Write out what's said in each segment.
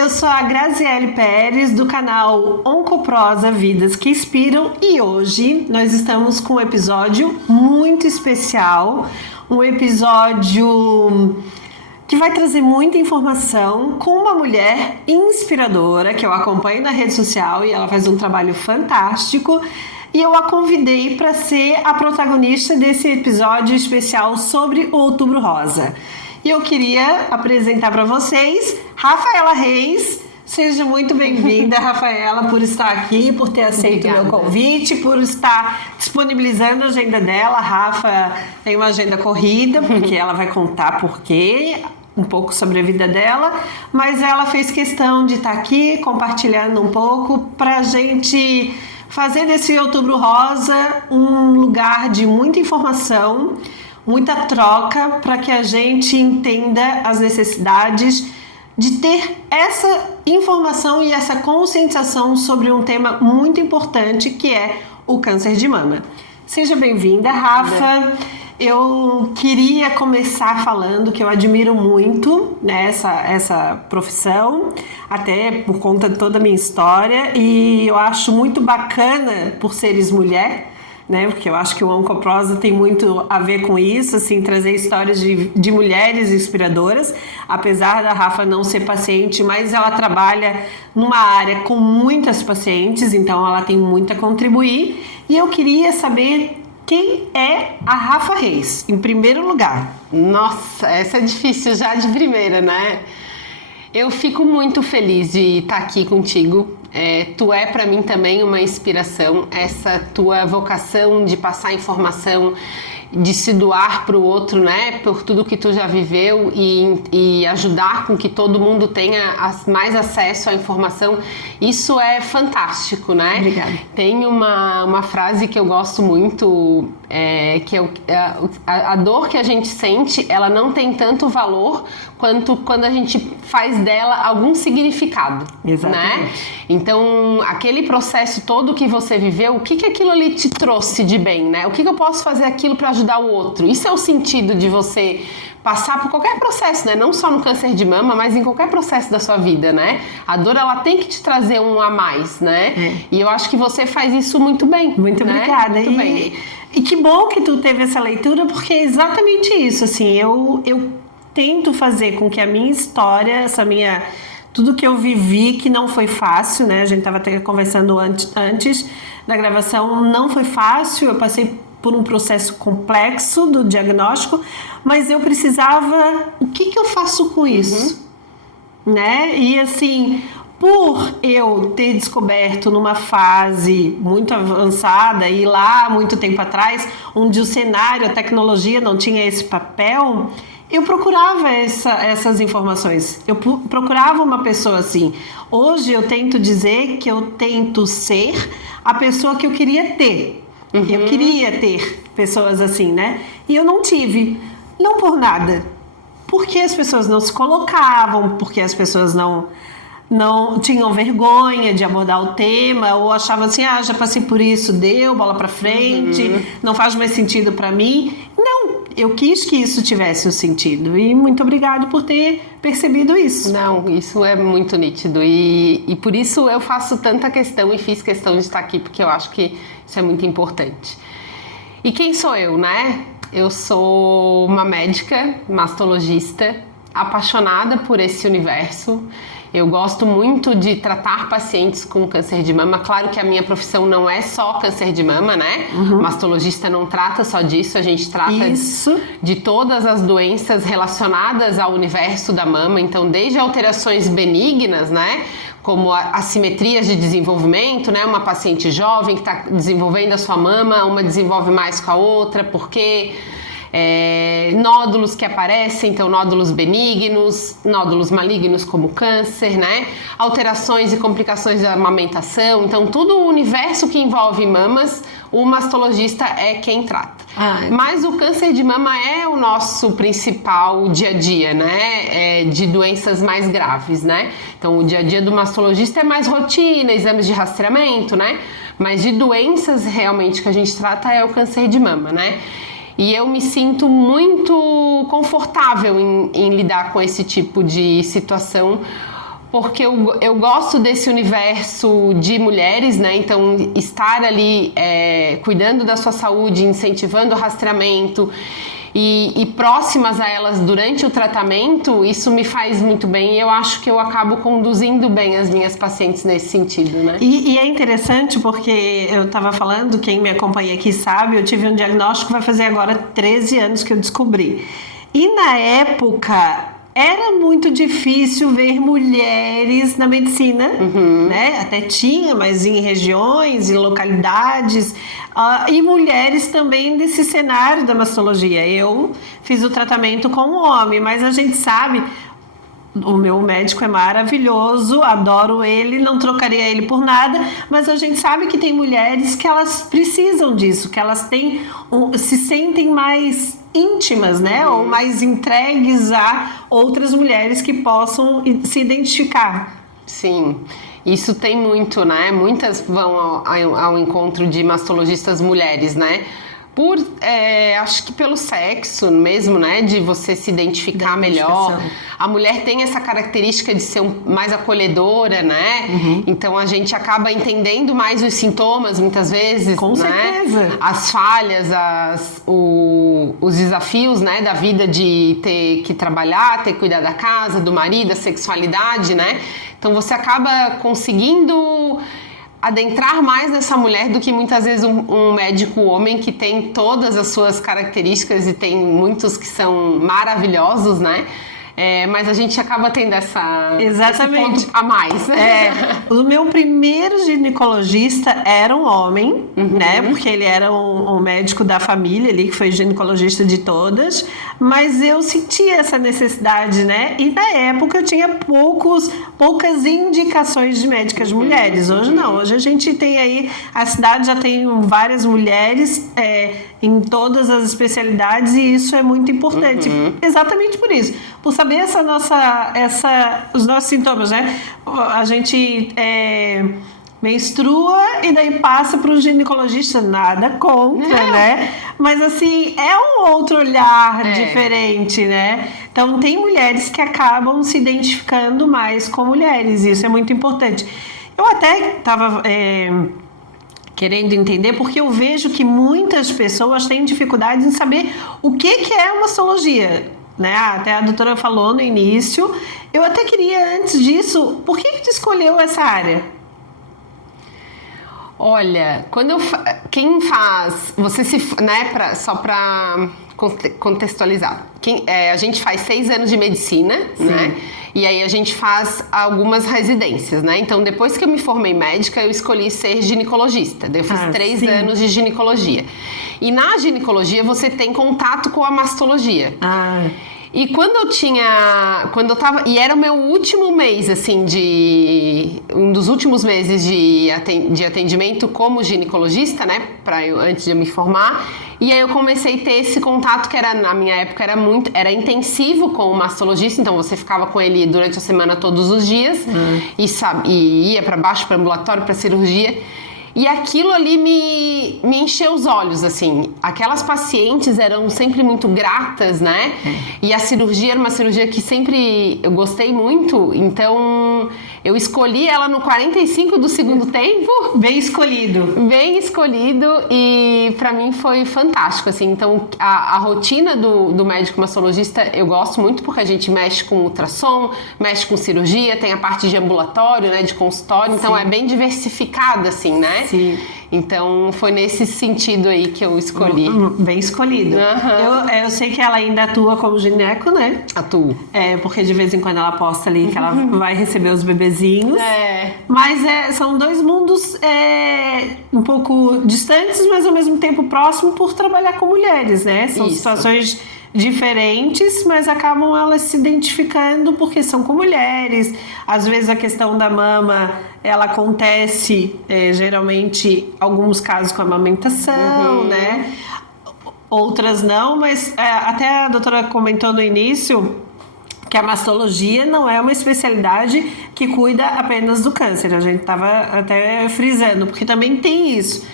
eu sou a Graziele Pérez do canal Oncoprosa Vidas que Inspiram e hoje nós estamos com um episódio muito especial, um episódio que vai trazer muita informação com uma mulher inspiradora que eu acompanho na rede social e ela faz um trabalho fantástico. E eu a convidei para ser a protagonista desse episódio especial sobre o Outubro Rosa. E eu queria apresentar para vocês Rafaela Reis. Seja muito bem-vinda, Rafaela, por estar aqui, por ter aceito o meu convite, por estar disponibilizando a agenda dela. A Rafa tem uma agenda corrida, porque ela vai contar por quê, um pouco sobre a vida dela, mas ela fez questão de estar aqui compartilhando um pouco para a gente fazer desse Outubro Rosa um lugar de muita informação, muita troca, para que a gente entenda as necessidades de ter essa informação e essa conscientização sobre um tema muito importante, que é o câncer de mama. Seja bem-vinda, Rafa. Eu queria começar falando que eu admiro muito, né, essa profissão, até por conta de toda a minha história, e eu acho muito bacana por seres mulher, né, porque eu acho que o Oncoprosa tem muito a ver com isso, assim, trazer histórias de mulheres inspiradoras, apesar da Rafa não ser paciente, mas ela trabalha numa área com muitas pacientes, então ela tem muito a contribuir, e eu queria saber quem é a Rafa Reis, em primeiro lugar. Nossa, essa é difícil já de primeira, né? Eu fico muito feliz de estar aqui contigo. Tu é para mim também uma inspiração, essa tua vocação de passar informação, de se doar para o outro, né? Por tudo que tu já viveu e ajudar com que todo mundo tenha mais acesso à informação. Isso é fantástico, né? Obrigada. Tem uma frase que eu gosto muito, que é a dor que a gente sente, ela não tem tanto valor quanto quando a gente faz dela algum significado. Exatamente. Né? Então, aquele processo todo que você viveu, o que aquilo ali te trouxe de bem, né? O que eu posso fazer aquilo para ajudar o outro? Isso é o sentido de você passar por qualquer processo, né? Não só no câncer de mama, mas em qualquer processo da sua vida, né? A dor, ela tem que te trazer um a mais, né? E eu acho que você faz isso muito bem. Muito obrigada. Muito bem. E que bom que tu teve essa leitura, porque é exatamente isso, assim, eu tento fazer com que a minha história, tudo que eu vivi, que não foi fácil, né? A gente estava até conversando antes da gravação, não foi fácil, eu passei por um processo complexo do diagnóstico, mas eu precisava, o que eu faço com isso? Né? E assim, por eu ter descoberto numa fase muito avançada e lá muito tempo atrás, onde o cenário, a tecnologia não tinha esse papel, eu procurava essas informações, eu procurava uma pessoa assim. Hoje eu tento dizer que eu tento ser a pessoa que eu queria ter. Eu queria ter pessoas assim, né? E eu não tive, não por nada. Porque as pessoas não se colocavam, porque as pessoas não tinham vergonha de abordar o tema, ou achavam assim, já passei por isso, deu, bola pra frente, não faz mais sentido pra mim. Não, eu quis que isso tivesse um sentido, e muito obrigado por ter percebido isso. Não, isso é muito nítido, e por isso eu faço tanta questão e fiz questão de estar aqui, porque eu acho que isso é muito importante. E quem sou eu, né? Eu sou uma médica, mastologista, apaixonada por esse universo. Eu gosto muito de tratar pacientes com câncer de mama. Claro que a minha profissão não é só câncer de mama, né? Mastologista não trata só disso, a gente trata de todas as doenças relacionadas ao universo da mama. Então, desde alterações benignas, né? Como assimetrias de desenvolvimento, né? Uma paciente jovem que está desenvolvendo a sua mama, uma desenvolve mais com a outra, porque nódulos que aparecem, então nódulos benignos, nódulos malignos como câncer, né? Alterações e complicações da amamentação, então todo o universo que envolve mamas, o mastologista é quem trata. Mas o câncer de mama é o nosso principal dia a dia, né? De doenças mais graves, né? Então o dia a dia do mastologista é mais rotina, exames de rastreamento, né? Mas de doenças realmente que a gente trata é o câncer de mama, né? E eu me sinto muito confortável em lidar com esse tipo de situação, porque eu gosto desse universo de mulheres, né? Então, estar ali cuidando da sua saúde, incentivando o rastreamento e próximas a elas durante o tratamento, isso me faz muito bem e eu acho que eu acabo conduzindo bem as minhas pacientes nesse sentido, né? E é interessante porque eu estava falando, quem me acompanha aqui sabe, eu tive um diagnóstico, vai fazer agora 13 anos que eu descobri. E na época era muito difícil ver mulheres na medicina, né? Até tinha, mas em regiões, em localidades, e mulheres também desse cenário da mastologia. Eu fiz o tratamento com um homem, mas a gente sabe, o meu médico é maravilhoso, adoro ele, não trocaria ele por nada, mas a gente sabe que tem mulheres que elas precisam disso, que elas têm se sentem mais íntimas, né? Ou mais entregues a outras mulheres que possam se identificar. Sim, isso tem muito, né? Muitas vão ao encontro de mastologistas mulheres, né? Acho que pelo sexo mesmo, né? De você se identificar melhor. A mulher tem essa característica de ser mais acolhedora, né? Então a gente acaba entendendo mais os sintomas muitas vezes. Com certeza. As falhas, os desafios, né? Da vida de ter que trabalhar, ter que cuidar da casa, do marido, da sexualidade, né? Então você acaba conseguindo adentrar mais nessa mulher do que muitas vezes um médico homem que tem todas as suas características e tem muitos que são maravilhosos, né? Mas a gente acaba tendo esse ponto a mais. O meu primeiro ginecologista era um homem, né? Porque ele era um médico da família ali, que foi ginecologista de todas. Mas eu sentia essa necessidade, né? E na época eu tinha poucas indicações de médicas mulheres. Hoje não. Hoje a gente tem aí, a cidade já tem várias mulheres em todas as especialidades e isso é muito importante. Exatamente por isso. Por saber os nossos sintomas, né? A gente menstrua e daí passa para o ginecologista, nada contra, né? Mas assim, é um outro olhar diferente, né? Então tem mulheres que acabam se identificando mais com mulheres, e isso é muito importante. Eu até estava querendo entender, porque eu vejo que muitas pessoas têm dificuldade em saber o que é uma mastologia. Né? Até a doutora falou no início. Eu até queria, antes disso, por que tu escolheu essa área? Olha, quem faz, né, só para contextualizar, a gente faz 6 anos de medicina, né? E aí a gente faz algumas residências, né? Então, depois que eu me formei médica, eu escolhi ser ginecologista. Daí eu fiz 3 anos de ginecologia. E na ginecologia você tem contato com a mastologia. E e era o meu último mês, assim, um dos últimos meses de atendimento como ginecologista, né, antes de eu me formar, e aí eu comecei a ter esse contato que na minha época era intensivo com o mastologista, então você ficava com ele durante a semana todos os dias, e ia para baixo, para ambulatório, para cirurgia. E aquilo ali me encheu os olhos, assim. Aquelas pacientes eram sempre muito gratas, né? E a cirurgia era uma cirurgia que sempre eu gostei muito. Então, eu escolhi ela no 45 do segundo tempo. Bem escolhido. Bem escolhido e pra mim foi fantástico, assim. Então, a rotina do médico mastologista eu gosto muito porque a gente mexe com ultrassom, mexe com cirurgia, tem a parte de ambulatório, né? De consultório. Então, é bem diversificada, assim, né? Sim. Então foi nesse sentido aí que eu escolhi. Bem escolhido. Eu sei que ela ainda atua como gineco, né? Atuo. Porque de vez em quando ela posta ali que ela vai receber os bebezinhos. Mas são dois mundos um pouco distantes, mas ao mesmo tempo próximos por trabalhar com mulheres, né? São situações diferentes, mas acabam elas se identificando porque são com mulheres. Às vezes a questão da mama, ela acontece geralmente alguns casos com amamentação, né? Outras não, mas até a doutora comentou no início que a mastologia não é uma especialidade que cuida apenas do câncer. A gente estava até frisando, porque também tem isso.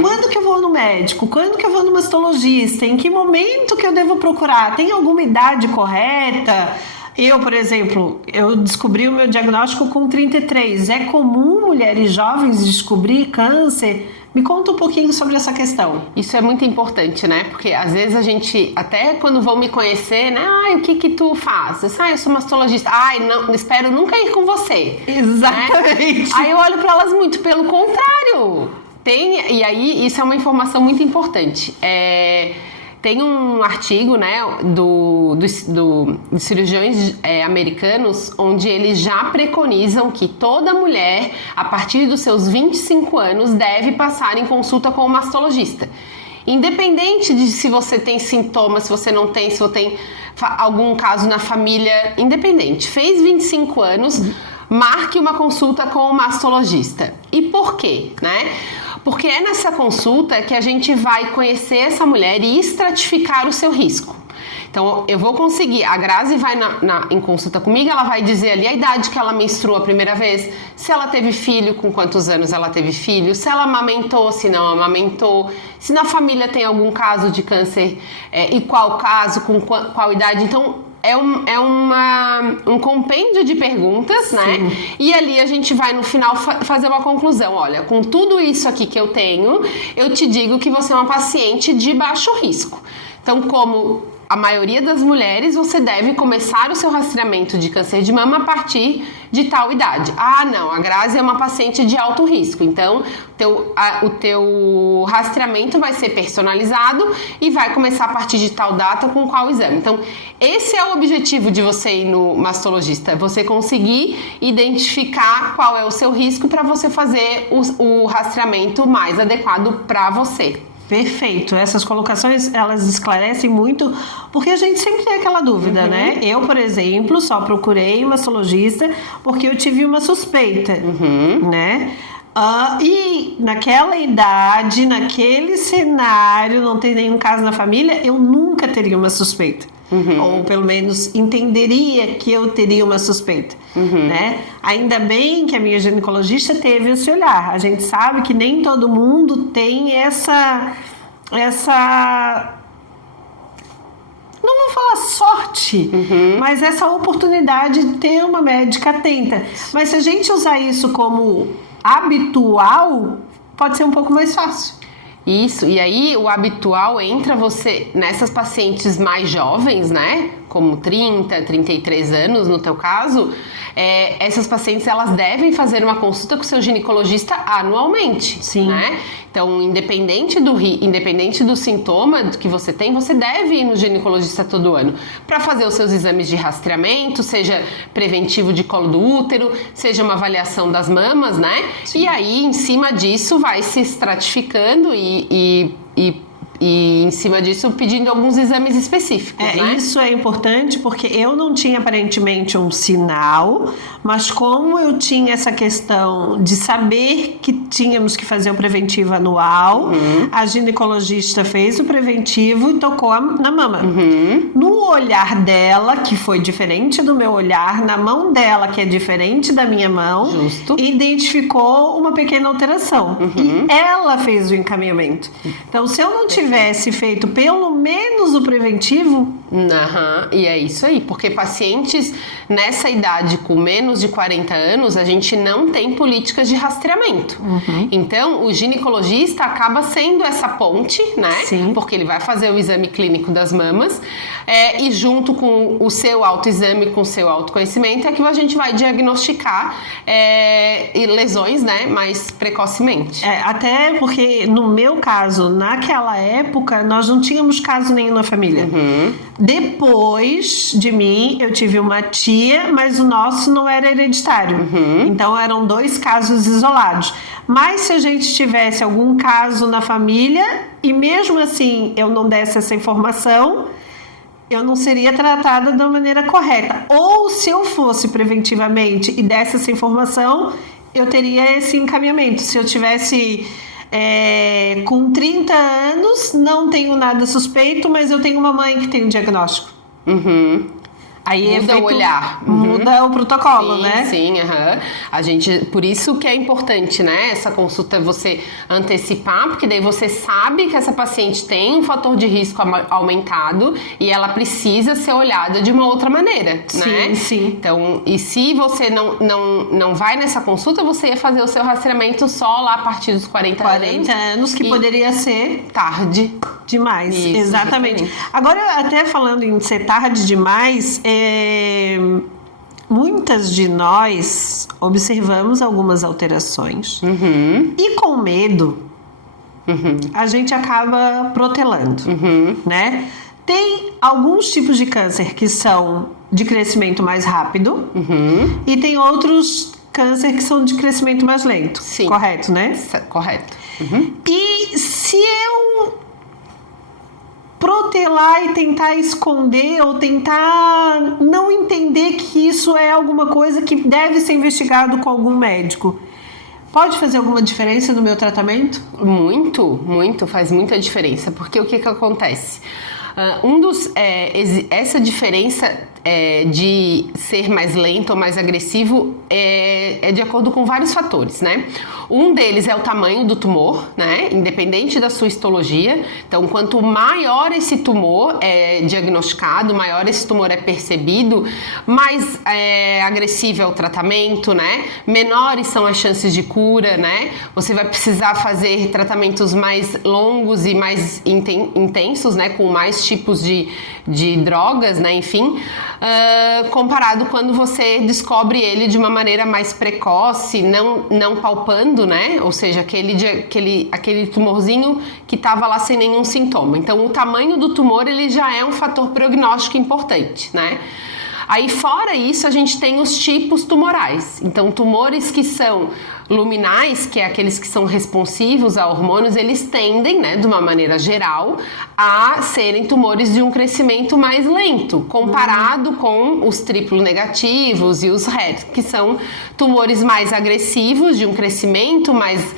Quando que eu vou no médico? Quando que eu vou no mastologista? Em que momento que eu devo procurar? Tem alguma idade correta? Eu, por exemplo, eu descobri o meu diagnóstico com 33. É comum mulheres jovens descobrir câncer? Me conta um pouquinho sobre essa questão. Isso é muito importante, né? Porque às vezes a gente, até quando vão me conhecer, né? Ai, o que que tu faz? Eu sou mastologista. Ai, não, espero nunca ir com você. Exatamente. Né? Aí eu olho pra elas muito, pelo contrário. E aí, isso é uma informação muito importante. Tem um artigo, né, dos cirurgiões americanos, onde eles já preconizam que toda mulher, a partir dos seus 25 anos, deve passar em consulta com o mastologista. Independente de se você tem sintomas, se você não tem, se você tem algum caso na família, independente. Fez 25 anos, marque uma consulta com o mastologista. E por quê, né? Porque é nessa consulta que a gente vai conhecer essa mulher e estratificar o seu risco. Então, eu vou conseguir, a Grazi vai em consulta comigo, ela vai dizer ali a idade que ela menstruou a primeira vez, se ela teve filho, com quantos anos ela teve filho, se ela amamentou, se não amamentou, se na família tem algum caso de câncer e qual caso, com qual idade. Então, é um compêndio de perguntas, né? Sim. E ali a gente vai no final fazer uma conclusão. Olha, com tudo isso aqui que eu tenho, eu te digo que você é uma paciente de baixo risco. Então, como a maioria das mulheres, você deve começar o seu rastreamento de câncer de mama a partir de tal idade. Ah, não, a Grazi é uma paciente de alto risco, então o teu rastreamento vai ser personalizado e vai começar a partir de tal data com qual exame. Então, esse é o objetivo de você ir no mastologista, você conseguir identificar qual é o seu risco para você fazer o rastreamento mais adequado para você. Perfeito. Essas colocações, elas esclarecem muito, porque a gente sempre tem aquela dúvida, né? Eu, por exemplo, só procurei uma mastologista porque eu tive uma suspeita, né? E naquela idade, naquele cenário, não tem nenhum caso na família, eu nunca teria uma suspeita. Ou pelo menos entenderia que eu teria uma suspeita, né? Ainda bem que a minha ginecologista teve esse olhar. A gente sabe que nem todo mundo tem essa não vou falar sorte, mas essa oportunidade de ter uma médica atenta. Mas se a gente usar isso como habitual, pode ser um pouco mais fácil. Isso, e aí o habitual entra você nessas pacientes mais jovens, né? Como 30, 33 anos no teu caso, essas pacientes elas devem fazer uma consulta com o seu ginecologista anualmente. Sim. Né? Então, independente do sintoma que você tem, você deve ir no ginecologista todo ano para fazer os seus exames de rastreamento, seja preventivo de colo do útero, seja uma avaliação das mamas, né? Sim. E aí, em cima disso, vai se estratificando e em cima disso pedindo alguns exames específicos, né? Isso é importante porque eu não tinha aparentemente um sinal, mas como eu tinha essa questão de saber que tínhamos que fazer o preventivo anual, a ginecologista fez o preventivo e tocou na mama. No olhar dela, que foi diferente do meu olhar, na mão dela, que é diferente da minha mão, justo, identificou uma pequena alteração. E ela fez o encaminhamento. Então, se eu não tivesse feito pelo menos o preventivo... E é isso aí, porque pacientes nessa idade com menos de 40 anos, a gente não tem políticas de rastreamento. Então, o ginecologista acaba sendo essa ponte, né? Sim. Porque ele vai fazer o exame clínico das mamas e junto com o seu autoexame, com o seu autoconhecimento, é que a gente vai diagnosticar lesões, né? Mais precocemente. Até porque, no meu caso, naquela época, nós não tínhamos caso nenhum na família. Depois de mim, eu tive uma tia, mas o nosso não era hereditário. Então, eram 2 casos isolados. Mas se a gente tivesse algum caso na família, e mesmo assim eu não desse essa informação, eu não seria tratada da maneira correta. Ou se eu fosse preventivamente e desse essa informação, eu teria esse encaminhamento. Se eu tivesse... com 30 anos, não tenho nada suspeito, mas eu tenho uma mãe que tem um diagnóstico. Aí muda o olhar. Muda o protocolo, sim, né? Sim, A gente, por isso que é importante, né? Essa consulta você antecipar, porque daí você sabe que essa paciente tem um fator de risco aumentado e ela precisa ser olhada de uma outra maneira, né? Sim. Então, e se você não vai nessa consulta, você ia fazer o seu rastreamento só lá a partir dos 40 anos, que poderia ser tarde demais. Isso, exatamente. Agora, até falando em ser tarde demais, muitas de nós observamos algumas alterações e com medo a gente acaba protelando, né? Tem alguns tipos de câncer que são de crescimento mais rápido e tem outros câncer que são de crescimento mais lento. Sim. Correto, né? Correto. E se eu protelar e tentar esconder ou tentar não entender que isso é alguma coisa que deve ser investigado com algum médico, pode fazer alguma diferença no meu tratamento? Muito, faz muita diferença, porque o que acontece? Essa diferença de ser mais lento ou mais agressivo é de acordo com vários fatores, né? Um deles é o tamanho do tumor, né? Independente da sua histologia. Então, quanto maior esse tumor é diagnosticado, maior esse tumor é percebido, mais agressivo é o tratamento, né? Menores são as chances de cura, né? Você vai precisar fazer tratamentos mais longos e mais intensos, né? Com mais tipos de drogas, né? Enfim, comparado quando você descobre ele de uma maneira mais precoce, não palpando, né? Ou seja, aquele tumorzinho que estava lá sem nenhum sintoma. Então, o tamanho do tumor, ele já é um fator prognóstico importante, né? Aí, fora isso, a gente tem os tipos tumorais. Então, tumores que são luminais, que é aqueles que são responsivos a hormônios, eles tendem, né, de uma maneira geral, a serem tumores de um crescimento mais lento, comparado com os triplo negativos e os RET, que são tumores mais agressivos, de um crescimento mais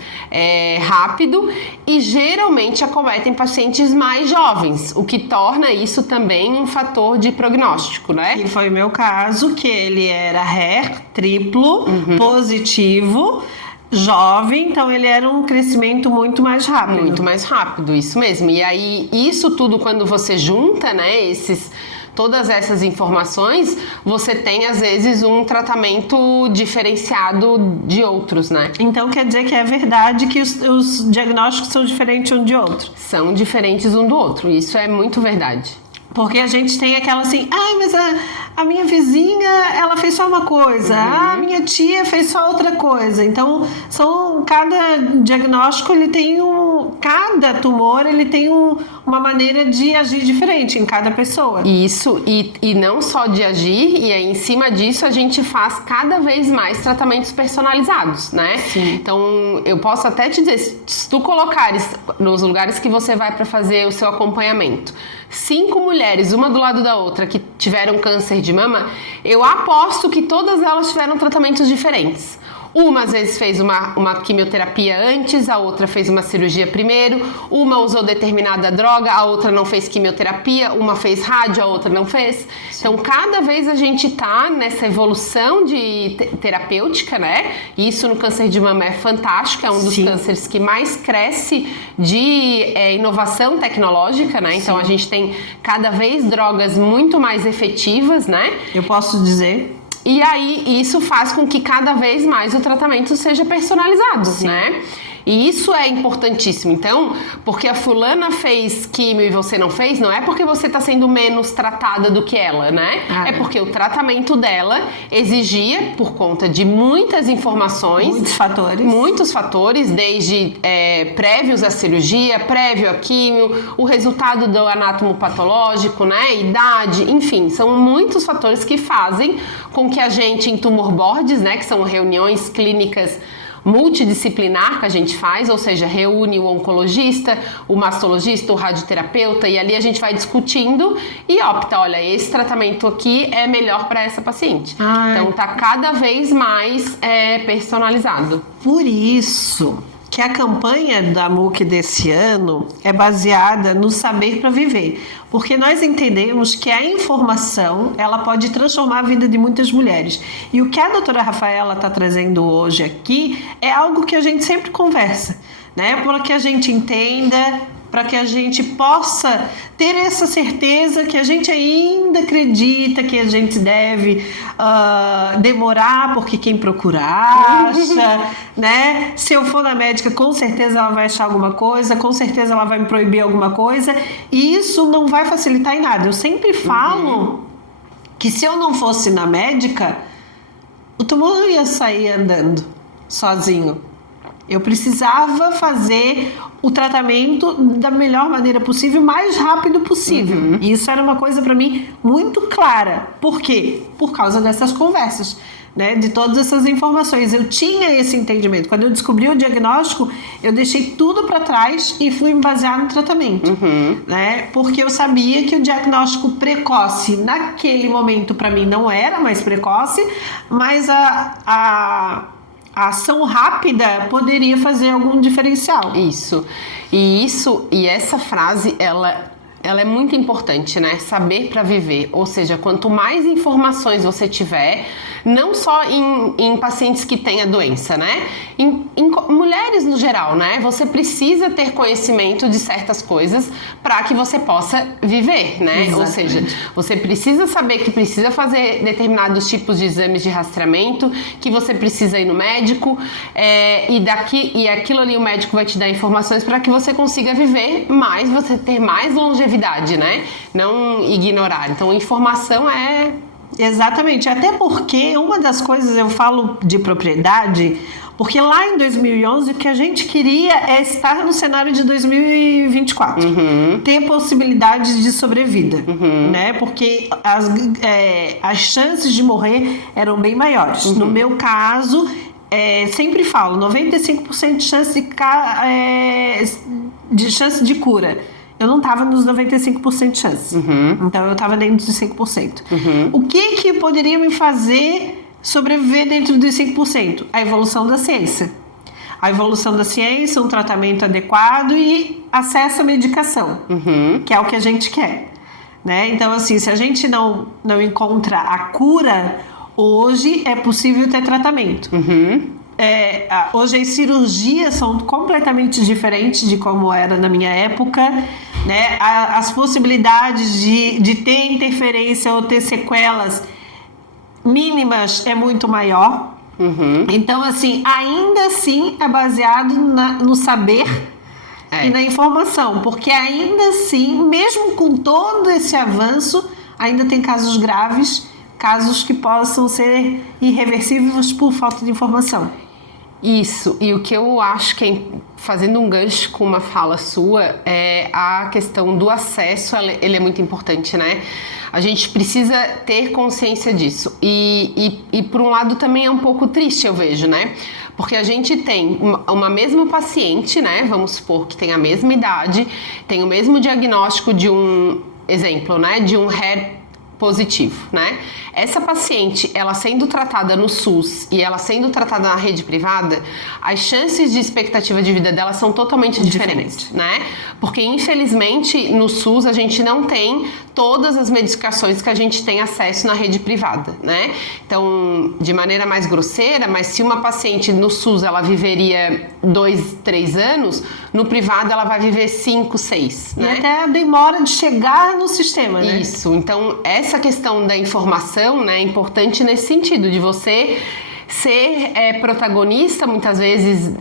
rápido e geralmente acometem pacientes mais jovens, o que torna isso também um fator de prognóstico, né? E foi o meu caso, que ele era HER triplo, positivo, jovem, então ele era um crescimento muito mais rápido. Muito mais rápido, isso mesmo. E aí, isso tudo quando você junta, né, todas essas informações, você tem às vezes um tratamento diferenciado de outros, né? Então quer dizer que é verdade que os diagnósticos são diferentes um de outro? São diferentes um do outro, isso é muito verdade. Porque a gente tem aquela assim, mas a minha vizinha, ela fez só uma coisa, a minha tia fez só outra coisa. Então, cada diagnóstico, cada tumor, ele tem uma maneira de agir diferente em cada pessoa. Isso, e não só de agir, e aí em cima disso a gente faz cada vez mais tratamentos personalizados, né? Sim. Então, eu posso até te dizer, se tu colocares nos lugares que você vai para fazer o seu acompanhamento, 5 mulheres, uma do lado da outra, que tiveram câncer de mama, eu aposto que todas elas tiveram tratamentos diferentes. Uma às vezes fez uma quimioterapia antes, a outra fez uma cirurgia primeiro, uma usou determinada droga, a outra não fez quimioterapia, uma fez rádio, a outra não fez. Então, cada vez a gente tá nessa evolução de terapêutica, né? E isso no câncer de mama é fantástico, é um dos cânceres que mais cresce de inovação tecnológica, né? Então, a gente tem cada vez drogas muito mais efetivas, né? Eu posso dizer... E aí, isso faz com que cada vez mais o tratamento seja personalizado, né? E isso é importantíssimo. Então, porque a fulana fez químio e você não fez, não é porque você está sendo menos tratada do que ela, né? É porque o tratamento dela exigia, por conta de muitas informações... Muitos fatores, desde prévios à cirurgia, prévio à químio, o resultado do anátomo patológico, né? Idade, enfim, são muitos fatores que fazem com que a gente, em tumor boards, né? Que são reuniões clínicas multidisciplinar que a gente faz, ou seja, reúne o oncologista, o mastologista, o radioterapeuta, e ali a gente vai discutindo e opta, olha, esse tratamento aqui é melhor para essa paciente. Então tá cada vez mais personalizado. Por isso que a campanha da MUC desse ano é baseada no saber para viver, porque nós entendemos que a informação ela pode transformar a vida de muitas mulheres. E o que a doutora Rafaela está trazendo hoje aqui é algo que a gente sempre conversa, né? Para que a gente entenda, para que a gente possa ter essa certeza que a gente ainda acredita que a gente deve demorar, porque quem procura acha, né? Se eu for na médica, com certeza ela vai achar alguma coisa, com certeza ela vai me proibir alguma coisa, e isso não vai facilitar em nada. Eu sempre falo que se eu não fosse na médica, o tumor não ia sair andando sozinho. Eu precisava fazer o tratamento da melhor maneira possível, mais rápido possível. E isso era uma coisa para mim muito clara. Por quê? Por causa dessas conversas, né? De todas essas informações. Eu tinha esse entendimento. Quando eu descobri o diagnóstico, eu deixei tudo para trás e fui me basear no tratamento, né? Porque eu sabia que o diagnóstico precoce, naquele momento, para mim, não era mais precoce, mas a ação rápida poderia fazer algum diferencial. Isso. E essa frase, ela é muito importante, né? Saber para viver. Ou seja, quanto mais informações você tiver, não só em pacientes que têm a doença, né? Em mulheres no geral, né? Você precisa ter conhecimento de certas coisas para que você possa viver, né? Exatamente. Ou seja, você precisa saber que precisa fazer determinados tipos de exames de rastreamento, que você precisa ir no médico, e aquilo ali o médico vai te dar informações para que você consiga viver mais, você ter mais longevidade, né? Não ignorar. Então, informação é... Exatamente, até porque uma das coisas, eu falo de propriedade, porque lá em 2011 o que a gente queria é estar no cenário de 2024, ter possibilidades de sobrevida, né? Porque as chances de morrer eram bem maiores. No meu caso, sempre falo, 95% de chance de cura. Eu não estava nos 95% de chance. Então, eu estava dentro dos 5%. O que poderia me fazer sobreviver dentro dos 5%? A evolução da ciência. A evolução da ciência, um tratamento adequado e acesso à medicação, que é o que a gente quer, né? Então, assim, se a gente não encontra a cura, hoje é possível ter tratamento. Hoje as cirurgias são completamente diferentes de como era na minha época, né? As possibilidades de ter interferência ou ter sequelas mínimas é muito maior. Então, assim, ainda assim é baseado no saber e na informação, porque ainda assim, mesmo com todo esse avanço, ainda tem casos graves, casos que possam ser irreversíveis por falta de informação. Isso, e o que eu acho que, fazendo um gancho com uma fala sua, é a questão do acesso, ele é muito importante, né? A gente precisa ter consciência disso. E por um lado também é um pouco triste, eu vejo, né? Porque a gente tem uma mesma paciente, né? Vamos supor que tem a mesma idade, tem o mesmo diagnóstico de um exemplo, né? De um HER positivo, né? Essa paciente, ela sendo tratada no SUS e ela sendo tratada na rede privada, as chances de expectativa de vida dela são totalmente diferentes, né? Porque, infelizmente, no SUS a gente não tem todas as medicações que a gente tem acesso na rede privada, né? Então, de maneira mais grosseira, mas se uma paciente no SUS ela viveria 2, 3 anos, no privado ela vai viver 5, 6, né? E até a demora de chegar no sistema, né? Isso, então essa questão da informação, né, é importante nesse sentido, de você ser protagonista, muitas vezes,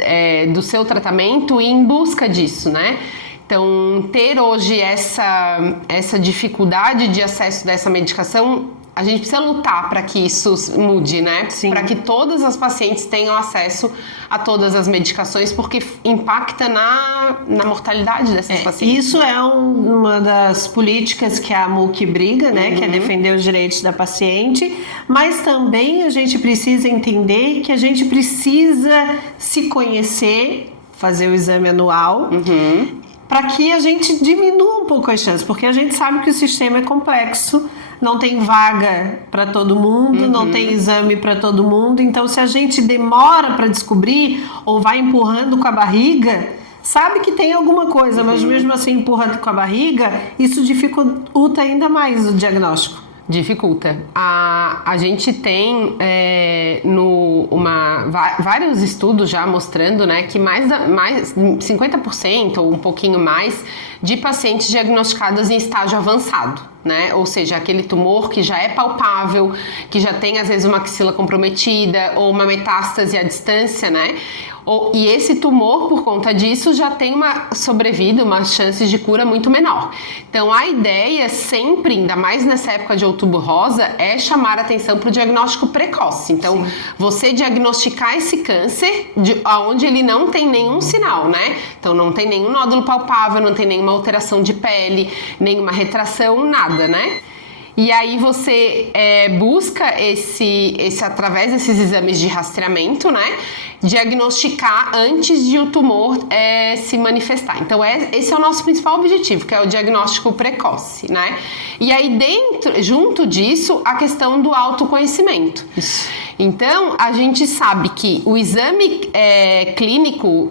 do seu tratamento e em busca disso, né? Então, ter hoje essa dificuldade de acesso dessa medicação, a gente precisa lutar para que isso mude, né? Para que todas as pacientes tenham acesso a todas as medicações, porque impacta na mortalidade dessas pacientes. Isso é uma das políticas que a MUC briga, né? Que é defender os direitos da paciente, mas também a gente precisa entender que a gente precisa se conhecer, fazer o exame anual, para que a gente diminua um pouco as chances, porque a gente sabe que o sistema é complexo, não tem vaga para todo mundo, não tem exame para todo mundo. Então, se a gente demora para descobrir ou vai empurrando com a barriga, sabe que tem alguma coisa, mas mesmo assim empurrando com a barriga, isso dificulta ainda mais o diagnóstico. Dificulta. A gente tem vários estudos já mostrando, né, que mais 50% ou um pouquinho mais de pacientes diagnosticados em estágio avançado, né? Ou seja, aquele tumor que já é palpável, que já tem às vezes uma axila comprometida ou uma metástase à distância, né? E esse tumor, por conta disso, já tem uma sobrevida, umas chances de cura muito menor. Então, a ideia sempre, ainda mais nessa época de Outubro Rosa, é chamar a atenção para o diagnóstico precoce. Então, você diagnosticar esse câncer onde ele não tem nenhum sinal, né? Então, não tem nenhum nódulo palpável, não tem nenhuma alteração de pele, nenhuma retração, nada, né? E aí você busca através desses exames de rastreamento, né, diagnosticar antes de o tumor se manifestar. Então esse é o nosso principal objetivo, que é o diagnóstico precoce, né? E aí junto disso, a questão do autoconhecimento. Isso. Então, a gente sabe que o exame clínico,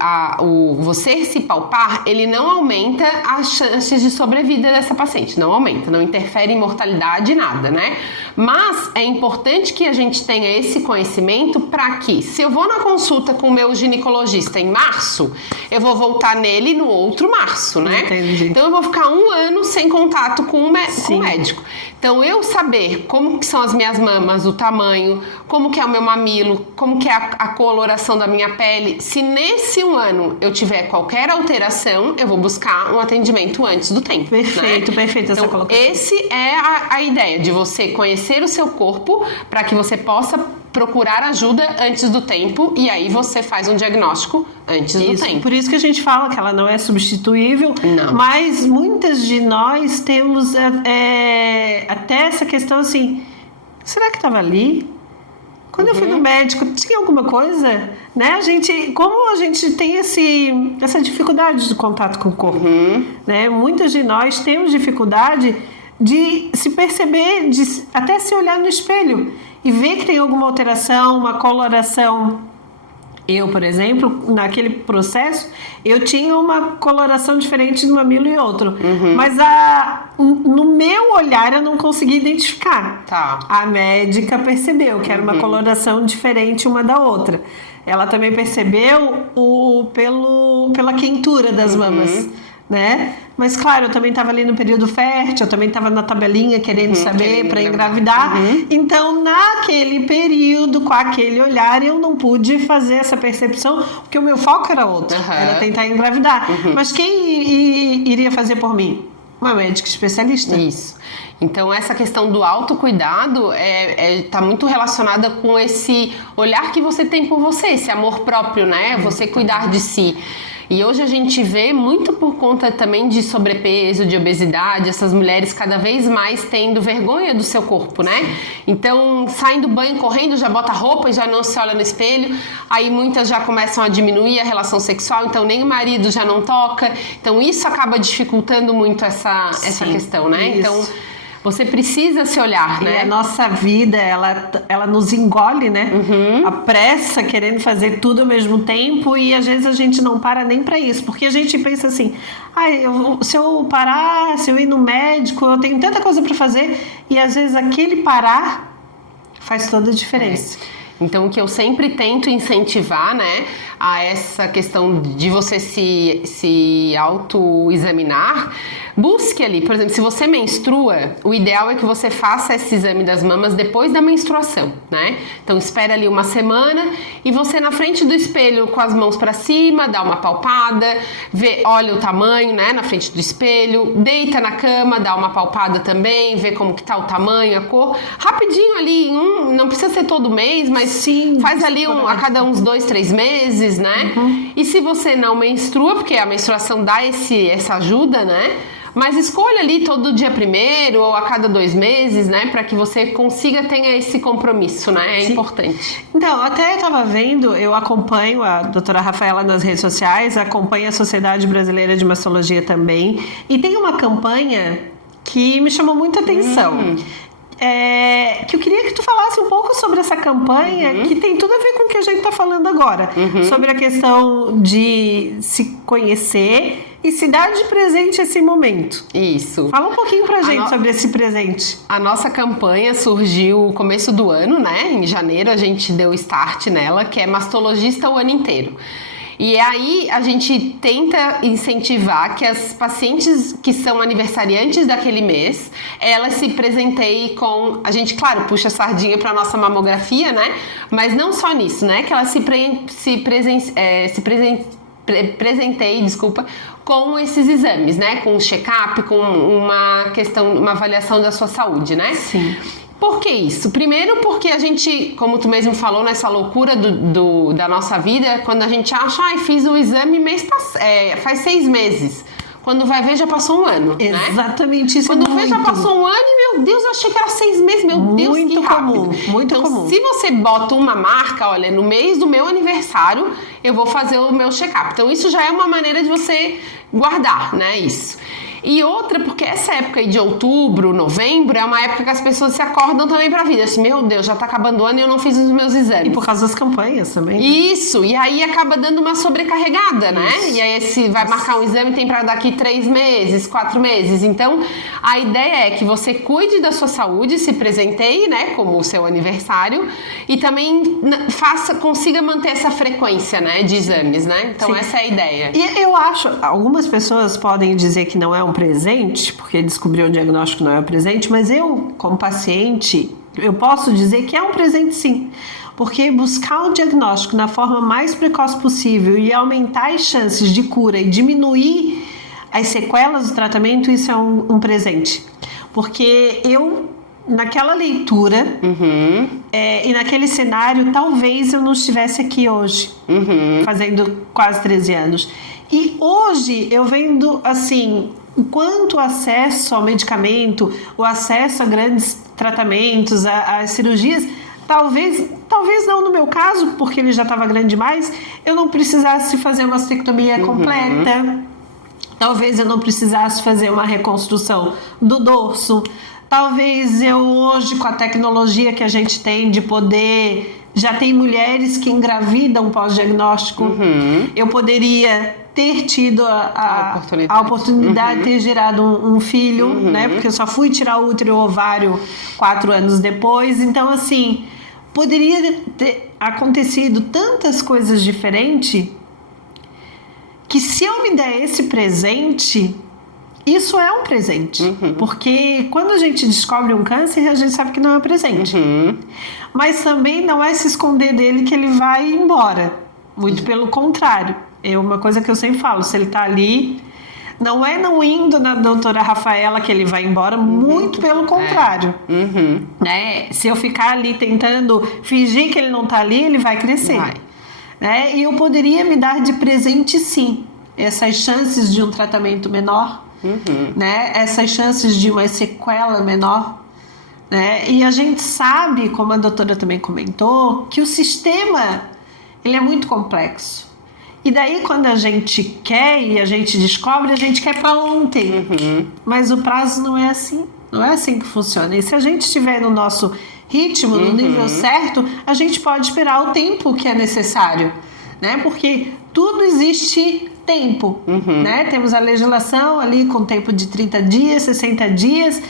você se palpar, ele não aumenta as chances de sobrevida dessa paciente. Não aumenta, não interfere em mortalidade, nada, né? Mas é importante que a gente tenha esse conhecimento para que, se eu vou na consulta com o meu ginecologista em março, eu vou voltar nele no outro março, né? Entendi. Então, eu vou ficar 1 ano sem contato com o médico. Então, eu saber como que são as minhas mamas, o tamanho, como que é o meu mamilo, como que é a coloração da minha pele. Se nesse 1 ano eu tiver qualquer alteração, eu vou buscar um atendimento antes do tempo. Perfeito, né? Perfeito essa colocação. Esse é a ideia de você conhecer o seu corpo para que você possa procurar ajuda antes do tempo e aí você faz um diagnóstico antes do tempo. Por isso que a gente fala que ela não é substituível, mas muitas de nós temos até essa questão assim, será que estava ali? Quando eu fui no médico, tinha alguma coisa? Né? Como a gente tem essa dificuldade de contato com o corpo, né? Muitas de nós temos dificuldade de se perceber, de até se olhar no espelho e ver que tem alguma alteração, uma coloração. Eu, por exemplo, naquele processo, eu tinha uma coloração diferente de um mamilo e outro. Mas no meu olhar eu não conseguia identificar. Tá. A médica percebeu que era uma coloração diferente uma da outra. Ela também percebeu pela quentura das mamas, né? Mas claro, eu também estava ali no período fértil, eu também estava na tabelinha querendo saber para engravidar. Então, naquele período, com aquele olhar, eu não pude fazer essa percepção, porque o meu foco era outro, era tentar engravidar. Mas quem iria fazer por mim? Uma médica especialista. Isso. Então, essa questão do autocuidado tá muito relacionada com esse olhar que você tem por você, esse amor próprio, né? Você cuidar de si. E hoje a gente vê muito por conta também de sobrepeso, de obesidade, essas mulheres cada vez mais tendo vergonha do seu corpo, né? Então, saem do banho correndo, já bota roupa e já não se olha no espelho. Aí muitas já começam a diminuir a relação sexual, então nem o marido já não toca. Então, isso acaba dificultando muito essa questão, né? Isso. Então, você precisa se olhar, né? E a nossa vida, ela nos engole, né? A pressa, querendo fazer tudo ao mesmo tempo, e às vezes a gente não para nem para isso, porque a gente pensa assim, se eu parar, se eu ir no médico, eu tenho tanta coisa para fazer, e às vezes aquele parar faz toda a diferença. Então, o que eu sempre tento incentivar, né, a essa questão de você se autoexaminar, busque ali, por exemplo, se você menstrua, o ideal é que você faça esse exame das mamas depois da menstruação, né? Então, espera ali 1 semana e você na frente do espelho com as mãos para cima, dá uma palpada, olha o tamanho, né, na frente do espelho, deita na cama, dá uma palpada também, vê como que tá o tamanho, a cor, rapidinho ali, não precisa ser todo mês, mas faz ali a cada uns 2, 3 meses, né? E se você não menstrua, porque a menstruação dá essa ajuda, né? Mas escolha ali todo dia 1º ou a cada 2 meses, né? Para que você consiga ter esse compromisso, né? É importante. Então, até eu estava vendo, eu acompanho a doutora Rafaela nas redes sociais, acompanho a Sociedade Brasileira de Mastologia também, e tem uma campanha que me chamou muita atenção. que eu queria que tu falasse um pouco sobre essa campanha, que tem tudo a ver com o que a gente está falando agora, sobre a questão de se conhecer e se dar de presente esse momento. Isso. Fala um pouquinho pra gente sobre esse presente. A nossa campanha surgiu no começo do ano, né? Em janeiro a gente deu start nela, que é Mastologista o ano inteiro. E aí a gente tenta incentivar que as pacientes que são aniversariantes daquele mês, elas se presenteiem com... A gente, claro, puxa a sardinha para nossa mamografia, né? Mas não só nisso, né? Que elas presenteiem, com esses exames, né? Com um check-up, com uma avaliação da sua saúde, né? Sim. Por que isso? Primeiro porque a gente, como tu mesmo falou, nessa loucura da nossa vida, quando a gente acha, fiz o exame faz 6 meses. Quando vai ver, já passou um ano, né? Exatamente, isso. Quando vê, já passou um ano e, meu Deus, eu achei que era 6 meses. Meu Deus, que rápido. Muito então, comum. se você bota uma marca, olha, no mês do meu aniversário, eu vou fazer o meu check-up. Então, isso já é uma maneira de você guardar, né, isso. E outra, porque essa época aí de outubro, novembro, é uma época que as pessoas se acordam também pra vida. Assim, meu Deus, já tá acabando o ano e eu não fiz os meus exames. E por causa das campanhas também. Isso, e aí acaba dando uma sobrecarregada, né? E aí se vai marcar um exame, tem pra daqui 3 meses, 4 meses. Então, a ideia é que você cuide da sua saúde, se presenteie, né? Como o seu aniversário. E também consiga manter essa frequência, né? De exames, né? Então, essa é a ideia. E eu acho, algumas pessoas podem dizer que não é um presente, porque descobriu um diagnóstico não é um presente, mas eu, como paciente, eu posso dizer que é um presente sim, porque buscar um diagnóstico na forma mais precoce possível e aumentar as chances de cura e diminuir as sequelas do tratamento, isso é um presente, porque eu, naquela leitura e naquele cenário, talvez eu não estivesse aqui hoje, fazendo quase 13 anos. E hoje eu vendo, assim, o quanto o acesso ao medicamento, o acesso a grandes tratamentos, às cirurgias, talvez não no meu caso, porque ele já estava grande demais, eu não precisasse fazer uma mastectomia completa, talvez eu não precisasse fazer uma reconstrução do dorso, talvez eu hoje, com a tecnologia que a gente tem de poder... Já tem mulheres que engravidam pós-diagnóstico, eu poderia ter tido a oportunidade de ter gerado um filho, né? Porque eu só fui tirar o útero e o ovário 4 anos depois. Então, assim, poderia ter acontecido tantas coisas diferentes que, se eu me der esse presente, isso é um presente. Porque quando a gente descobre um câncer, a gente sabe que não é um presente. Mas também não é se esconder dele que ele vai embora. Muito pelo contrário. É uma coisa que eu sempre falo, se ele tá ali, não é não indo na doutora Rafaela que ele vai embora, muito pelo contrário. Né? Se eu ficar ali tentando fingir que ele não tá ali, ele vai crescer. Né? E eu poderia me dar de presente, sim, essas chances de um tratamento menor, né? Essas chances de uma sequela menor. Né? E a gente sabe, como a doutora também comentou, que o sistema ele é muito complexo. E daí, quando a gente quer e a gente descobre, a gente quer para ontem. Mas o prazo não é assim. Não é assim que funciona. E se a gente estiver no nosso ritmo, no nível certo, a gente pode esperar o tempo que é necessário. Né? Porque tudo existe tempo. Né? Temos a legislação ali com tempo de 30 dias, 60 dias.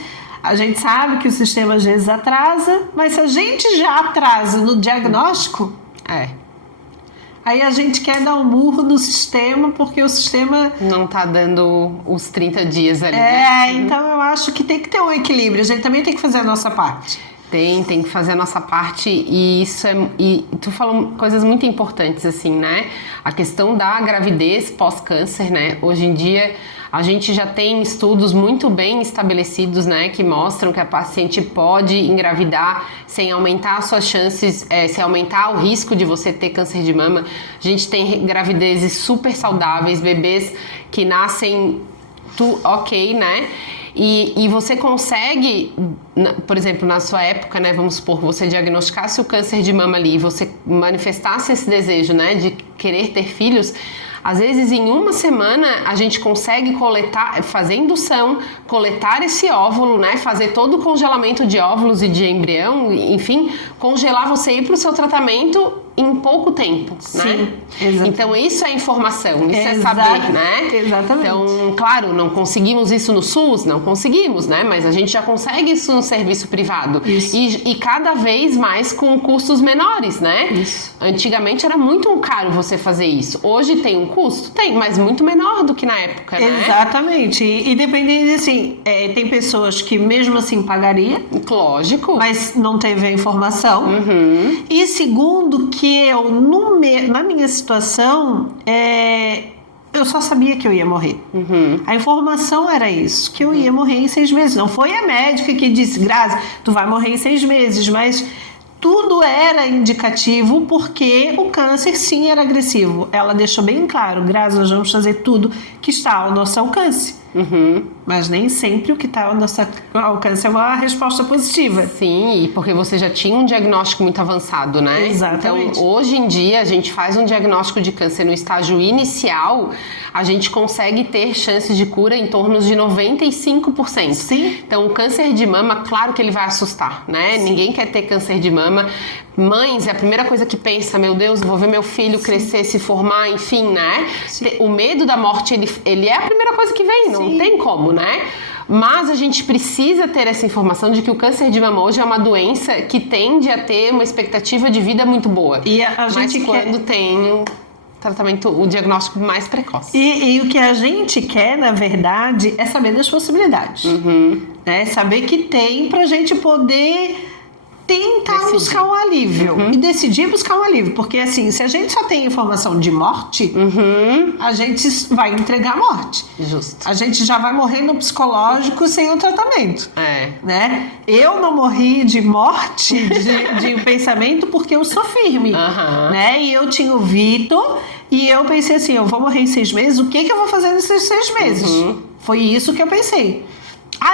A gente sabe que o sistema às vezes atrasa, mas se a gente já atrasa no diagnóstico... Aí a gente quer dar um murro no sistema, porque o sistema... Não tá dando os 30 dias ali, né? Então eu acho que tem que ter um equilíbrio. A gente também tem que fazer a nossa parte. Tem que fazer a nossa parte. E isso e tu falou coisas muito importantes, assim, né? A questão da gravidez pós-câncer, né? Hoje em dia... A gente já tem estudos muito bem estabelecidos, né, que mostram que a paciente pode engravidar sem aumentar suas chances, sem aumentar o risco de você ter câncer de mama. A gente tem gravidezes super saudáveis, bebês que nascem ok, né? E você consegue, por exemplo, na sua época, né, vamos supor, você diagnosticasse o câncer de mama ali e você manifestasse esse desejo, né, de querer ter filhos, Às vezes, em uma semana, a gente consegue fazer indução, coletar esse óvulo, né? Fazer todo o congelamento de óvulos e de embrião, enfim, congelar você ir para o seu tratamento em pouco tempo, né? Sim, exatamente. Então isso é informação, isso é saber, né? Exatamente. Então, claro, não conseguimos isso no SUS, não conseguimos, né? Mas a gente já consegue isso no serviço privado. Isso. E cada vez mais com custos menores, né? Isso. Antigamente era muito caro você fazer isso. Hoje tem um custo? Tem, mas muito menor do que na época, né? Exatamente. E dependendo, assim, tem pessoas que mesmo assim pagaria, Lógico. mas não teve a informação. Uhum. E segundo, que eu, na minha situação, eu só sabia que eu ia morrer. Uhum. A informação era isso, que eu ia morrer em 6 meses. Não foi a médica que disse, Grazi, tu vai morrer em 6 meses, mas tudo era indicativo porque o câncer sim era agressivo. Ela deixou bem claro, Grazi, nós vamos fazer tudo que está ao nosso alcance. Uhum. Mas nem sempre o que está ao nosso alcance é uma resposta positiva. Sim, e porque você já tinha um diagnóstico muito avançado, né? Exatamente. Então, hoje em dia, a gente faz um diagnóstico de câncer no estágio inicial, a gente consegue ter chances de cura em torno de 95%. Sim. Então, o câncer de mama, claro que ele vai assustar, né? Sim. Ninguém quer ter câncer de mama. Mães, é a primeira coisa que pensa, meu Deus, vou ver meu filho crescer, se formar, enfim, né? Sim. O medo da morte, ele é a primeira coisa que vem, não Sim. tem como, né? Mas a gente precisa ter essa informação de que o câncer de mama hoje é uma doença que tende a ter uma expectativa de vida muito boa. E a gente mas quando tem o tratamento, o diagnóstico mais precoce. E o que a gente quer, na verdade, é saber das possibilidades. Uhum. Né? Saber que tem pra gente poder tentar Decidir. buscar um alívio. Uhum. E decidir buscar um alívio. Porque, assim, se a gente só tem informação de morte, Uhum. a gente vai entregar a morte. Justo. A gente já vai morrer no psicológico sem o tratamento. É. Né? Eu não morri de morte, de pensamento, porque eu sou firme. Uhum. Né? E eu tinha o Vitor, e eu pensei assim, eu vou morrer em 6 meses, o que eu vou fazer nesses 6 meses? Uhum. Foi isso que eu pensei.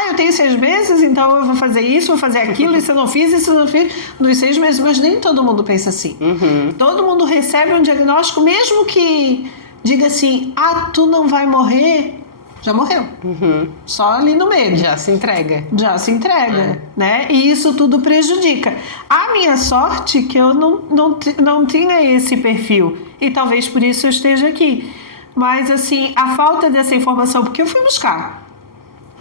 Eu tenho 6 meses, então eu vou fazer isso, vou fazer aquilo, isso eu não fiz, isso eu não fiz, nos 6 meses, mas nem todo mundo pensa assim. Uhum. Todo mundo recebe um diagnóstico, mesmo que diga assim, tu não vai morrer, já morreu. Uhum. Só ali no meio. Já se entrega. Já se entrega, né? E isso tudo prejudica. A minha sorte é que eu não tinha esse perfil. E talvez por isso eu esteja aqui. Mas, assim, a falta dessa informação, porque eu fui buscar.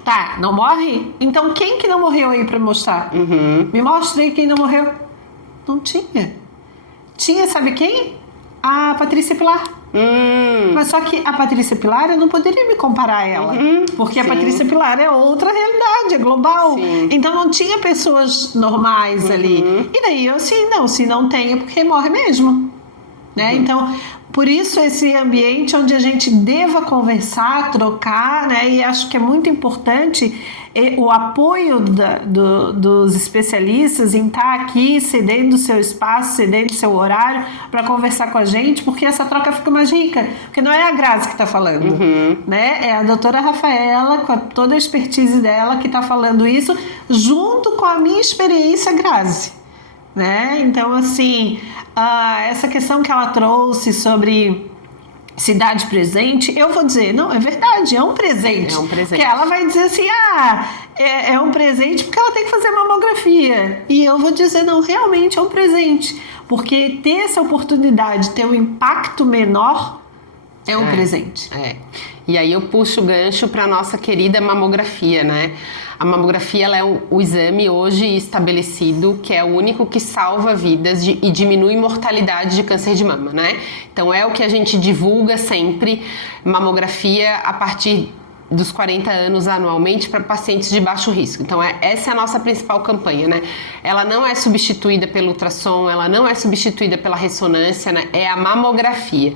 Tá, não morre? Então quem que não morreu aí pra mostrar? Uhum. Me mostra aí quem não morreu. Não tinha. Tinha, sabe quem? A Patrícia Pilar. Mas só que a Patrícia Pilar, eu não poderia me comparar a ela. Porque a Sim. Patrícia Pilar é outra realidade, é global. Sim. Então não tinha pessoas normais ali. E daí eu assim, não, se não tem é porque morre mesmo. Né? Então, por isso esse ambiente onde a gente deva conversar, trocar, né? E acho que é muito importante o apoio dos especialistas em estar aqui, cedendo o seu espaço, cedendo o seu horário para conversar com a gente, porque essa troca fica mais rica, porque não é a Grazi que está falando, né? É a doutora Rafaela, com toda a expertise dela, que está falando isso, junto com a minha experiência, Grazi. Né? Então, assim, essa questão que ela trouxe sobre cidade presente, eu vou dizer, não, é verdade, é um presente. É um presente. Que ela vai dizer assim, é um presente porque ela tem que fazer mamografia. E eu vou dizer, não, realmente é um presente. Porque ter essa oportunidade, ter um impacto menor, é um presente. É. E aí eu puxo o gancho para nossa querida mamografia, né? A mamografia ela é o exame hoje estabelecido que é o único que salva vidas e diminui mortalidade de câncer de mama, né? Então é o que a gente divulga sempre, mamografia a partir dos 40 anos anualmente para pacientes de baixo risco. Então essa é a nossa principal campanha, né? Ela não é substituída pelo ultrassom, ela não é substituída pela ressonância, né? É a mamografia.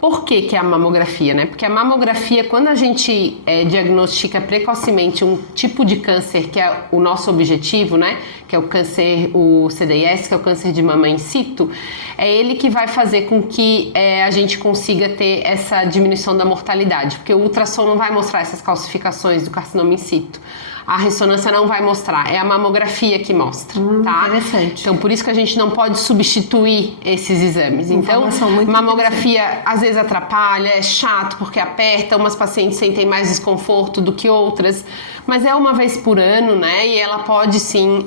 Por que é a mamografia, né? Porque a mamografia, quando a gente diagnostica precocemente um tipo de câncer que é o nosso objetivo, né? Que é o câncer, o CDIS, que é o câncer de mama in situ, é ele que vai fazer com que a gente consiga ter essa diminuição da mortalidade, porque o ultrassom não vai mostrar essas calcificações do carcinoma in situ. a ressonância não vai mostrar, é a mamografia que mostra, tá? Interessante. Então, por isso que a gente não pode substituir esses exames. Então, mamografia às vezes atrapalha, é chato porque aperta, umas pacientes sentem mais desconforto do que outras, mas é uma vez por ano, né? E ela pode sim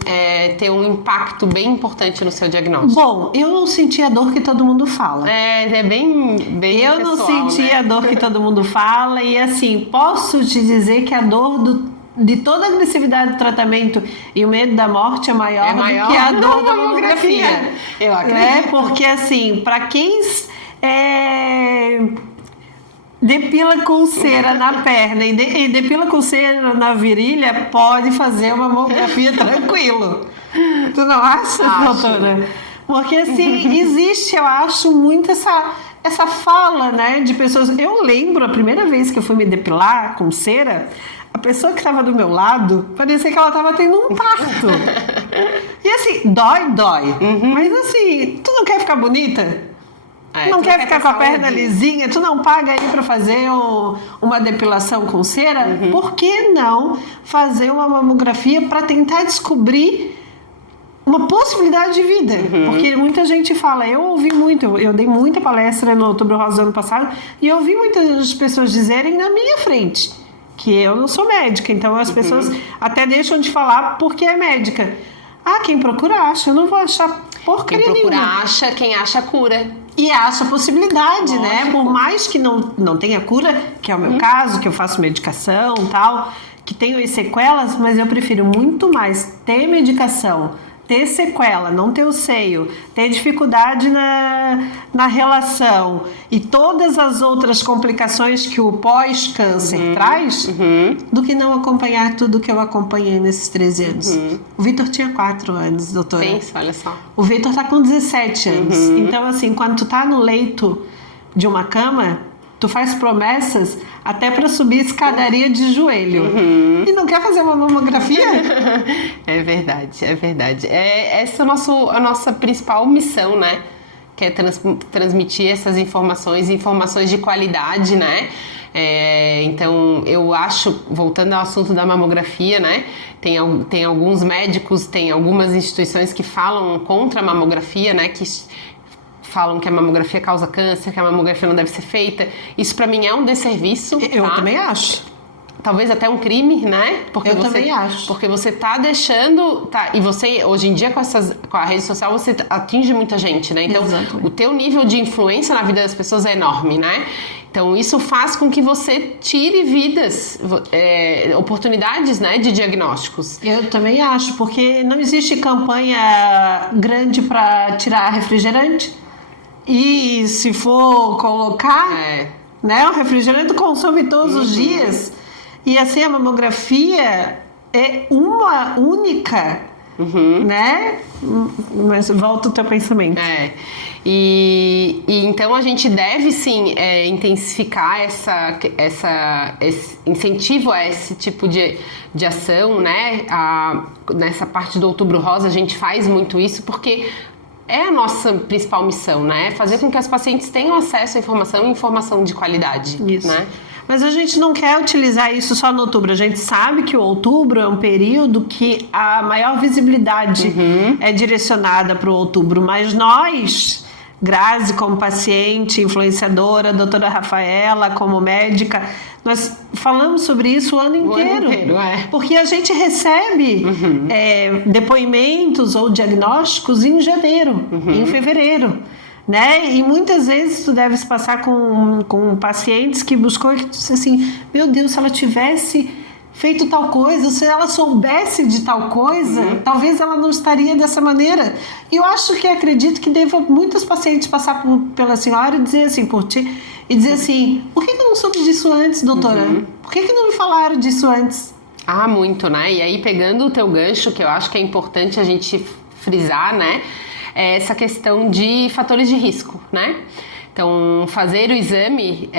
ter um impacto bem importante no seu diagnóstico. Bom, eu não senti a dor que todo mundo fala. É bem eu pessoal, não senti, né, a dor que todo mundo fala, e assim, posso te dizer que a dor de toda a agressividade do tratamento e o medo da morte é maior do que a dor da mamografia. Eu acredito. Porque assim, para quem depila com cera na perna e depila com cera na virilha, pode fazer uma mamografia tranquilo. Tu não acha, doutora? Porque assim, existe, eu acho, muito essa fala, né, de pessoas. Eu lembro a primeira vez que eu fui me depilar com cera, a pessoa que estava do meu lado parecia que ela estava tendo um parto. E assim, dói. Mas assim, tu não quer ficar bonita? Não quer ficar com a perna lisinha? Tu não paga aí para fazer uma depilação com cera? Por que não fazer uma mamografia para tentar descobrir uma possibilidade de vida? Porque muita gente fala, eu ouvi muito, eu dei muita palestra no Outubro Rosa do ano passado e eu ouvi muitas pessoas dizerem na minha frente que eu não sou médica, então as pessoas até deixam de falar porque é médica. Quem procura acha, eu não vou achar porcaria nenhuma. Quem procura acha, quem acha cura. E acha possibilidade, né? Por mais que não tenha cura, que é o meu caso, que eu faço medicação e tal, que tenho as sequelas, mas eu prefiro muito mais ter medicação, ter sequela, não ter o seio, ter dificuldade na relação e todas as outras complicações que o pós-câncer traz, do que não acompanhar tudo que eu acompanhei nesses 13 anos. O Vitor tinha 4 anos, doutora. Pensa, olha só. O Vitor tá com 17 anos. Então, assim, quando tu tá no leito de uma cama, tu faz promessas até para subir escadaria de joelho. E não quer fazer uma mamografia? É verdade, é verdade. Essa é a nossa principal missão, né? Que é transmitir essas informações de qualidade, né? Então, eu acho, voltando ao assunto da mamografia, né? Tem alguns médicos, tem algumas instituições que falam contra a mamografia, né? Que falam que a mamografia causa câncer, que a mamografia não deve ser feita. Isso pra mim é um desserviço. Eu também acho. Talvez até um crime, né? Também acho. Porque você tá deixando... e você, hoje em dia, com a rede social, você atinge muita gente, né? Então, o teu nível de influência na vida das pessoas é enorme, né? Então, isso faz com que você tire vidas, oportunidades, né, de diagnósticos. Eu também acho, porque não existe campanha grande para tirar refrigerante. E se for colocar, né, o refrigerante consome todos os dias. E assim, a mamografia é uma única, né? Mas volta o teu pensamento. E então a gente deve sim intensificar esse incentivo a esse tipo de ação, né? Nessa parte do Outubro Rosa a gente faz muito isso porque é a nossa principal missão, né? Fazer com que as pacientes tenham acesso à informação e informação de qualidade. Isso. Né? Mas a gente não quer utilizar isso só no outubro. A gente sabe que o outubro é um período que a maior visibilidade é direcionada para o outubro. Mas nós, Grazi como paciente, influenciadora, a doutora Rafaela como médica, nós falamos sobre isso o ano inteiro. Porque a gente recebe depoimentos ou diagnósticos em janeiro, em fevereiro. Né? E muitas vezes tu deves passar com pacientes que buscou e que disse assim, meu Deus, se ela tivesse feito tal coisa, se ela soubesse de tal coisa, talvez ela não estaria dessa maneira. E eu acho que acredito que deva muitos pacientes passar pela senhora e dizer assim, por ti, e dizer assim, por que eu não soube disso antes, doutora? Por que não me falaram disso antes? Muito, né? E aí, pegando o teu gancho, que eu acho que é importante a gente frisar, né? Essa questão de fatores de risco, né? Então, fazer o exame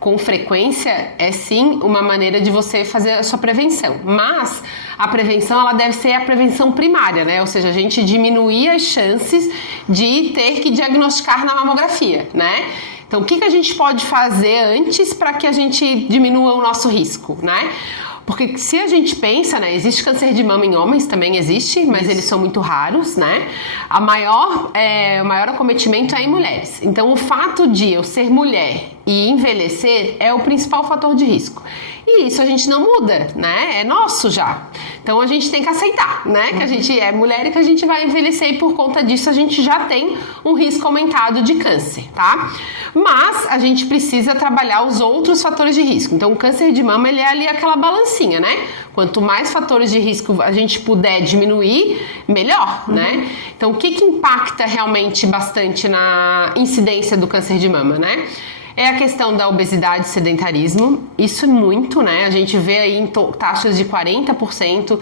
com frequência é sim uma maneira de você fazer a sua prevenção, mas a prevenção ela deve ser a prevenção primária, né? Ou seja, a gente diminuir as chances de ter que diagnosticar na mamografia, né? Então, o que a gente pode fazer antes para que a gente diminua o nosso risco, né? Porque se a gente pensa, né, existe câncer de mama em homens, também existe, mas eles são muito raros, né? O maior acometimento é em mulheres. Então, o fato de eu ser mulher e envelhecer é o principal fator de risco. E isso a gente não muda, né? É nosso já. Então a gente tem que aceitar, né? Que a gente é mulher e que a gente vai envelhecer e por conta disso a gente já tem um risco aumentado de câncer, tá? Mas a gente precisa trabalhar os outros fatores de risco. Então o câncer de mama, ele é ali aquela balancinha, né? Quanto mais fatores de risco a gente puder diminuir, melhor, né? Então o que impacta realmente bastante na incidência do câncer de mama, né? É a questão da obesidade e sedentarismo, isso é muito, né? A gente vê aí em taxas de 40%,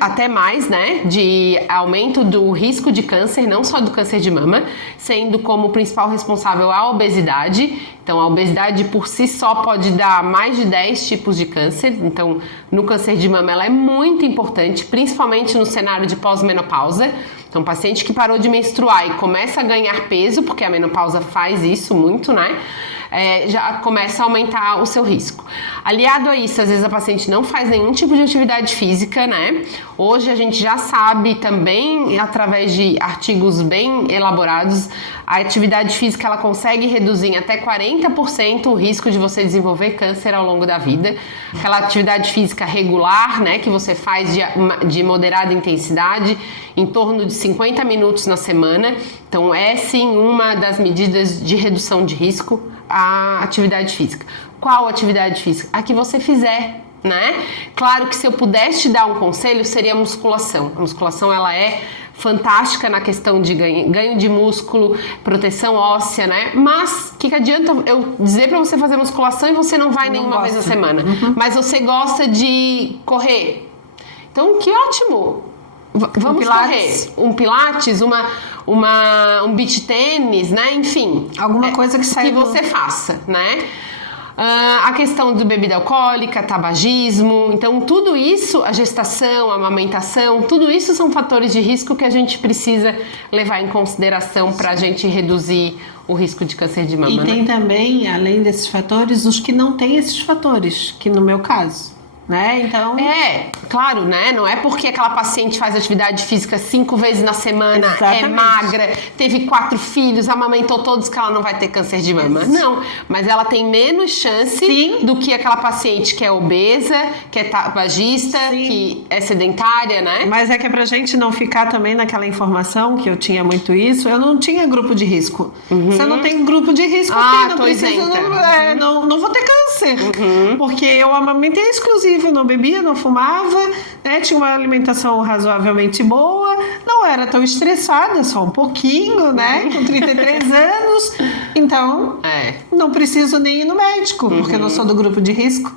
até mais, né? De aumento do risco de câncer, não só do câncer de mama, sendo como principal responsável a obesidade. Então, a obesidade por si só pode dar mais de 10 tipos de câncer. Então, no câncer de mama, ela é muito importante, principalmente no cenário de pós-menopausa. Então, paciente que parou de menstruar e começa a ganhar peso, porque a menopausa faz isso muito, né? Já começa a aumentar o seu risco. Aliado a isso, às vezes a paciente não faz nenhum tipo de atividade física, né? Hoje a gente já sabe também, através de artigos bem elaborados, a atividade física ela consegue reduzir em até 40% o risco de você desenvolver câncer ao longo da vida. Aquela atividade física regular, né, que você faz de moderada intensidade, em torno de 50 minutos na semana. Então é sim uma das medidas de redução de risco, a atividade física. Qual atividade física? A que você fizer, né? Claro que se eu pudesse te dar um conselho, seria a musculação. A musculação, ela é fantástica na questão de ganho de músculo, proteção óssea, né? Mas que adianta eu dizer pra você fazer musculação e você não vai nenhuma vez na semana? Mas você gosta de correr. Então, que ótimo! Vamos correr. Um pilates, um beach tênis, né? Enfim. Alguma coisa que saia que você faça, né? A questão do bebida alcoólica, tabagismo, então tudo isso, a gestação, a amamentação, tudo isso são fatores de risco que a gente precisa levar em consideração para a gente reduzir o risco de câncer de mama. E tem também, além desses fatores, os que não têm esses fatores, que no meu caso, né? Então... claro, né? Não é porque aquela paciente faz atividade física 5 vezes na semana, Exatamente. É magra, teve 4 filhos, amamentou todos, que ela não vai ter câncer de mama. Não, mas ela tem menos chance do que aquela paciente que é obesa, que é tabagista, que é sedentária, né? Mas é que pra gente não ficar também naquela informação, que eu tinha muito isso, eu não tinha grupo de risco. Você não tem grupo de risco, porque não precisa, não vou ter câncer. Porque eu amamentei exclusivo, não bebia, não fumava, né? Tinha uma alimentação razoavelmente boa, não era tão estressada, só um pouquinho, né? Com 33 anos. Então, não preciso nem ir no médico, porque eu não sou do grupo de risco.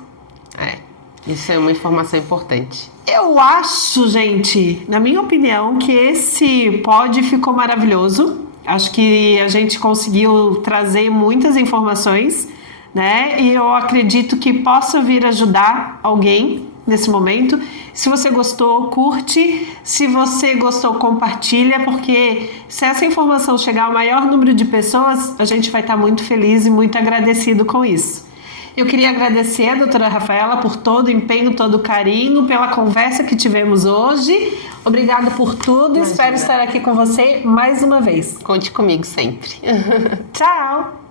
Isso é uma informação importante. Eu acho, gente, na minha opinião, que esse pod ficou maravilhoso. Acho que a gente conseguiu trazer muitas informações, né? E eu acredito que possa vir ajudar alguém nesse momento. Se você gostou, curte. Se você gostou, compartilha, porque se essa informação chegar ao maior número de pessoas, a gente vai estar muito feliz e muito agradecido com isso. Eu queria agradecer a doutora Rafaela por todo o empenho, todo o carinho, pela conversa que tivemos hoje. Obrigada por tudo. Espero estar aqui com você mais uma vez. Conte comigo sempre. Tchau!